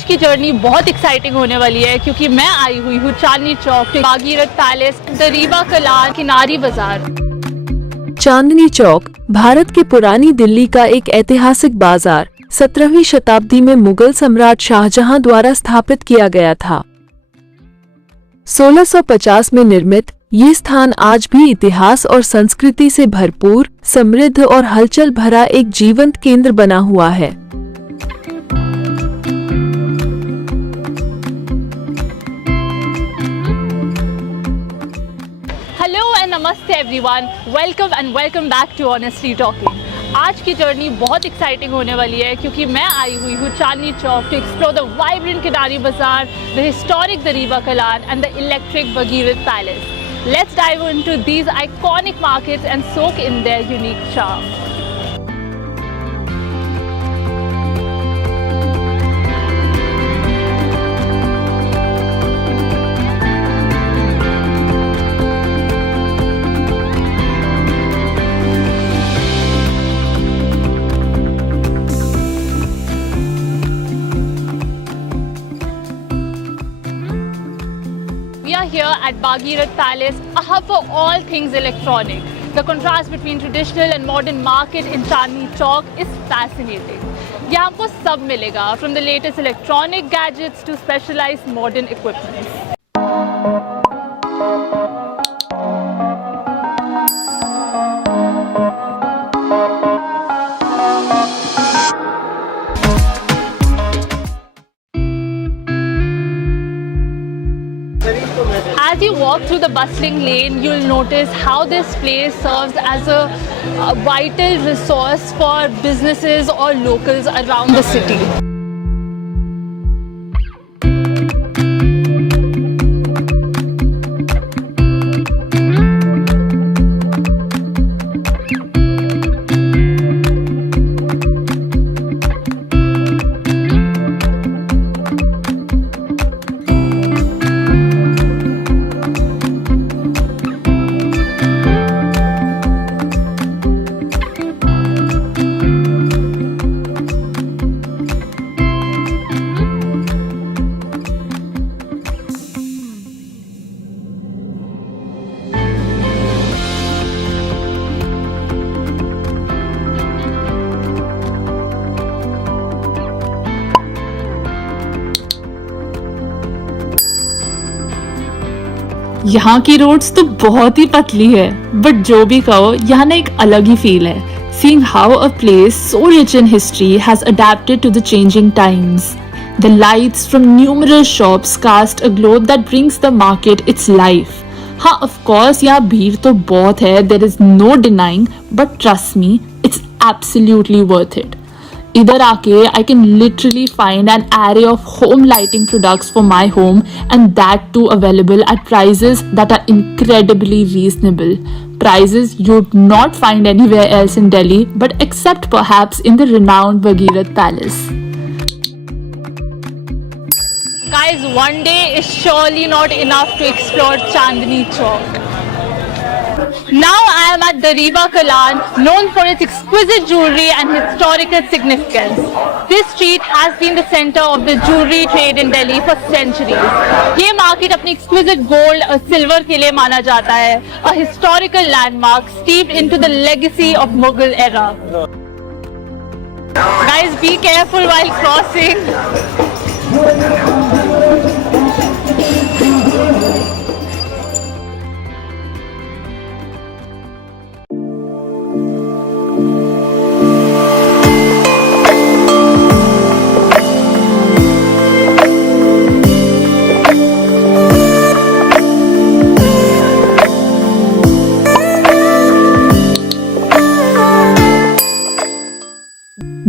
आज की जर्नी बहुत एक्साइटिंग होने वाली है क्योंकि मैं आई हुई हूँ चांदनी चौक, बागीरथ पैलेस, दरीबा कलान, किनारी बाजार। चांदनी चौक भारत के पुरानी दिल्ली का एक ऐतिहासिक बाजार 17वीं शताब्दी में मुगल सम्राट शाहजहां द्वारा स्थापित किया गया था। 1650 में निर्मित ये स्थान आज भी इतिहास और संस्कृति से भरपूर, समृद्ध और हलचल भरा एक जीवंत केंद्र बना हुआ है। हेलो एंड नमस्ते everyone, welcome back to Honestly Talking. आज की जर्नी बहुत एक्साइटिंग होने वाली है क्योंकि मैं आई हुई हूँ Chandni Chowk to explore the vibrant Kinari Bazaar, the historic Dariba Kalan and the electric Bhagirath palace. Let's dive into these iconic markets and soak in their unique charm. We are here at Bagirath Palace, a hub for all things electronic. The contrast between traditional and modern market in Chandni Chowk is fascinating. यहाँ आपको सब मिलेगा, from the latest electronic gadgets to specialized modern equipment. As you walk through the bustling lane, you'll notice how this place serves as a vital resource for businesses or locals around the city. यहाँ की roads तो बहुत ही पतली है, but जो भी कहो यहाँ ना एक अलग ही फील है। Seeing how a place so rich in history has adapted to the changing times. The lights from numerous shops cast a glow that brings the market its life. हाँ, of course यहाँ भीड़ तो बहुत है, there is no denying, but trust me, it's absolutely worth it. इधर आके I can literally find an array of home lighting products for my home, and that too available at prices that are incredibly reasonable. Prices you'd not find anywhere else in Delhi, but except perhaps in the renowned Bagirath Palace. Guys, one day is surely not enough to explore Chandni Chowk. Now I am at Dariba Kalan, known for its exquisite jewelry and historical significance. This street has been the center of the jewelry trade in Delhi for centuries. ये market अपनी exquisite gold और silver के लिए माना जाता है, a historical landmark steeped into the legacy of Mughal era. Guys, be careful while crossing.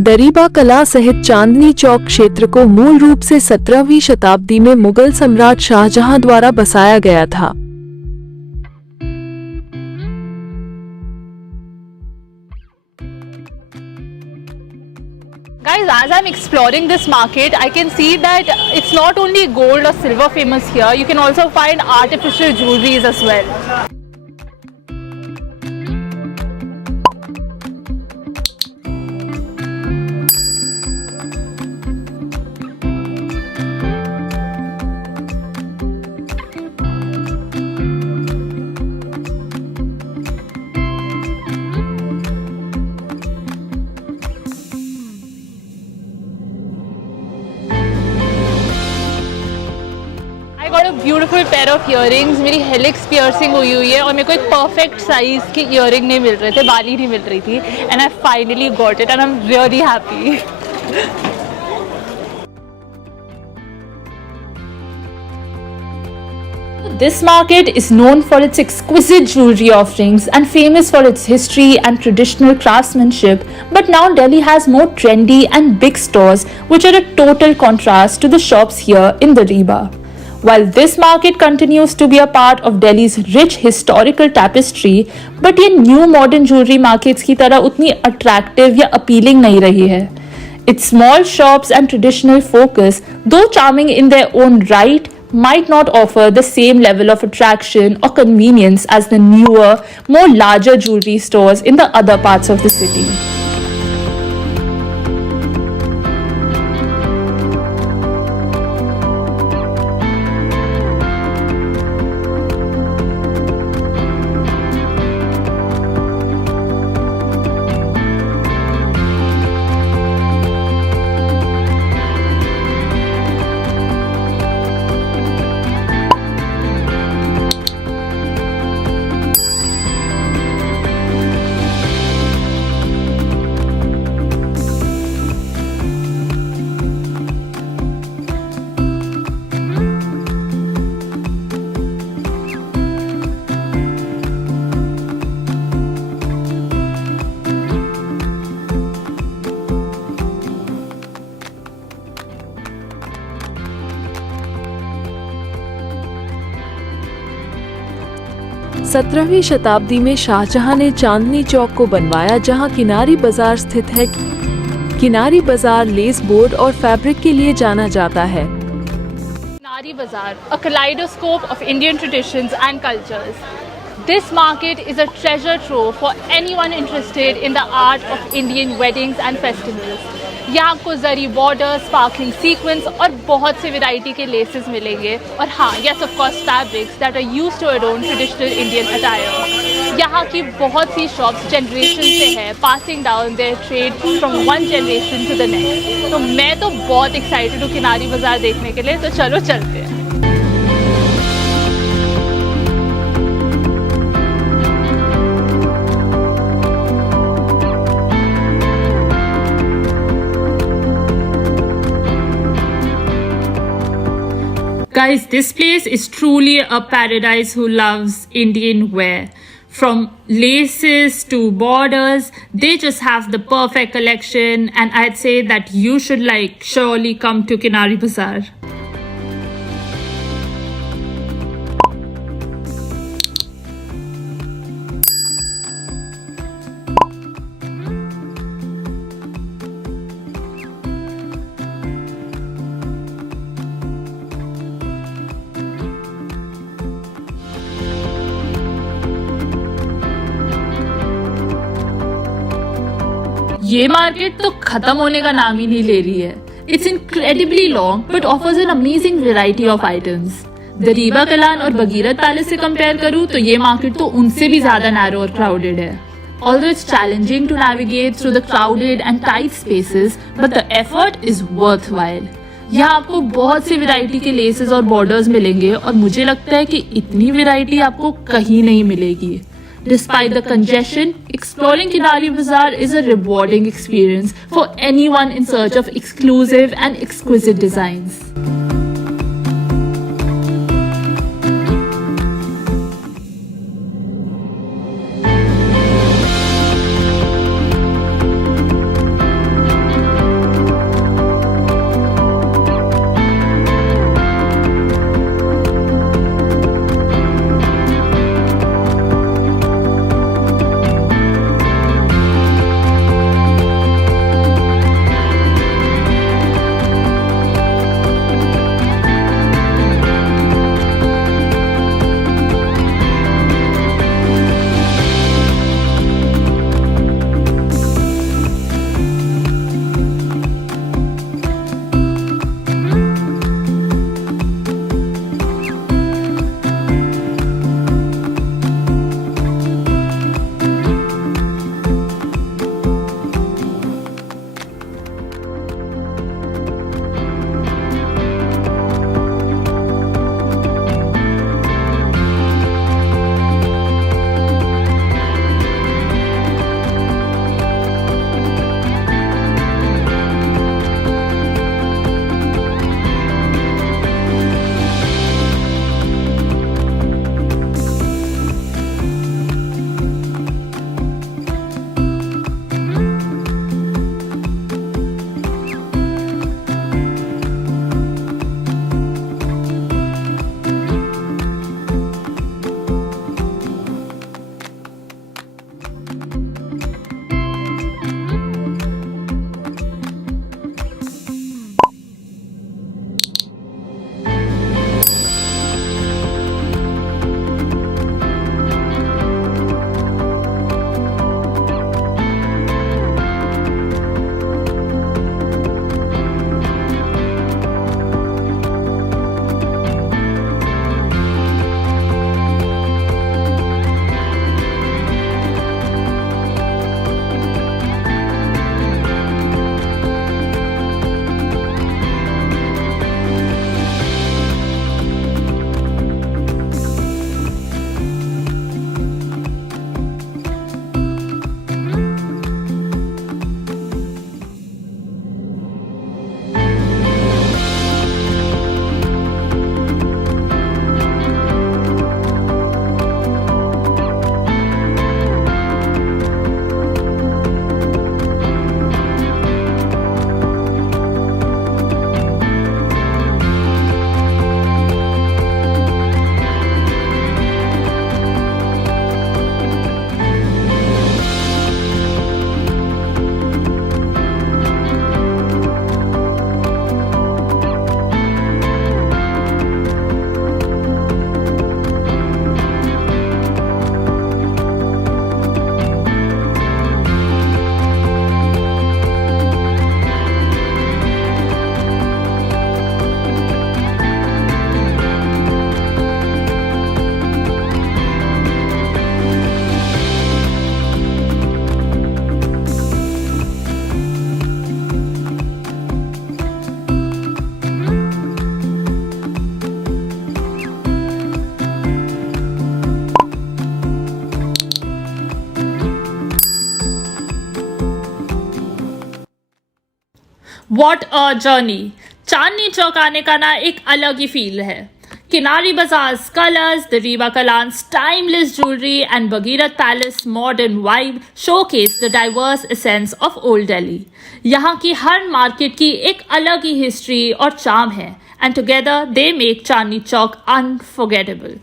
Dariba कला सहित चांदनी चौक क्षेत्र को मूल रूप से 17वीं शताब्दी में मुगल सम्राट शाहजहां द्वारा बसाया गया था। Guys, as I'm exploring this market, I can see that it's not only gold or silver famous here, you can also find artificial jewelries as well. Pair of earrings, मेरी हेलिक्स पियर्सिंग हुई है और मेरे को एक perfect size की earring नहीं मिल रहे थे, बाली नहीं मिल रही थी, and I finally got it and I am really happy. This market is known for its exquisite jewelry offerings and famous for its history and traditional craftsmanship, but now Delhi has more trendy and big stores which are a total contrast to the shops here in the Reba. While this market continues to be a part of Delhi's rich historical tapestry, but ये new modern jewelry markets की तरह उतनी attractive या appealing नहीं रही है. Its small shops and traditional focus, though charming in their own right, might not offer the same level of attraction or convenience as the newer, more larger jewelry stores in the other parts of the city. सत्रहवीं शताब्दी में शाहजहां ने चांदनी चौक को बनवाया, जहां किनारी बाजार स्थित है. किनारी बाजार लेस बोर्ड और फैब्रिक के लिए जाना जाता है. Kinari Bazaar, a kaleidoscope of Indian traditions and cultures. This market is a treasure trove for anyone interested in the art of Indian weddings and festivals. यहाँ आपको जरी बॉर्डर, स्पार्कलिंग सीक्वेंस और बहुत से वैरायटी के लेसेस मिलेंगे. और हाँ, yes of course fabrics that are used to adorn traditional Indian attire. यहाँ की बहुत सी शॉप्स जनरेशन से है, passing down their trade from one generation to the next. तो मैं तो बहुत एक्साइटेड हूँ किनारी बाजार देखने के लिए, तो चलो चलते हैं. Guys, this place is truly a paradise who loves Indian wear. From laces to borders, they just have the perfect collection, and I'd say that you should surely come to Kinari Bazaar. ये market तो खत्म होने का नाम ही नहीं ले रही है. It's incredibly long but offers an amazing variety of items. The Reeba Kalan और भगीरथ पैलेस से कंपेयर करूँ तो ये मार्केट तो उनसे भी ज्यादा नैरो और क्राउडेड है. Although it's challenging to navigate through the crowded and tight spaces, but the effort is worthwhile. यहाँ आपको बहुत सी वैरायटी के लेसेस और बॉर्डर्स मिलेंगे और मुझे लगता है कि इतनी वैरायटी आपको कहीं नहीं मिलेगी. Despite the congestion, exploring Kinari Bazaar is a rewarding experience for anyone in search of exclusive and exquisite designs. What a journey! Chandni Chowk आने का ना एक अलग ही फील है. Kinari Bazaar's colors, the Riva Kalan's timeless jewelry, and Bhagirath Palace modern vibe showcase the diverse essence of Old Delhi. यहाँ की हर market की एक अलग ही हिस्ट्री और चार्म है, and together they make Chandni Chowk unforgettable.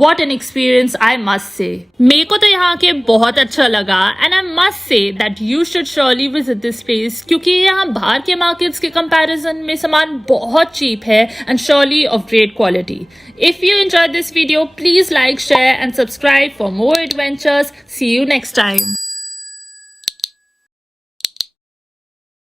What an experience, I must say. मेरे को तो यहाँ के बहुत अच्छा लगा and I must say that you should surely visit this place क्योंकि यहाँ बाहर के मार्केट्स के कंपैरिजन में सामान बहुत चीप है and surely of great quality. If you enjoyed this video, please like, share and subscribe for more adventures. See you next time.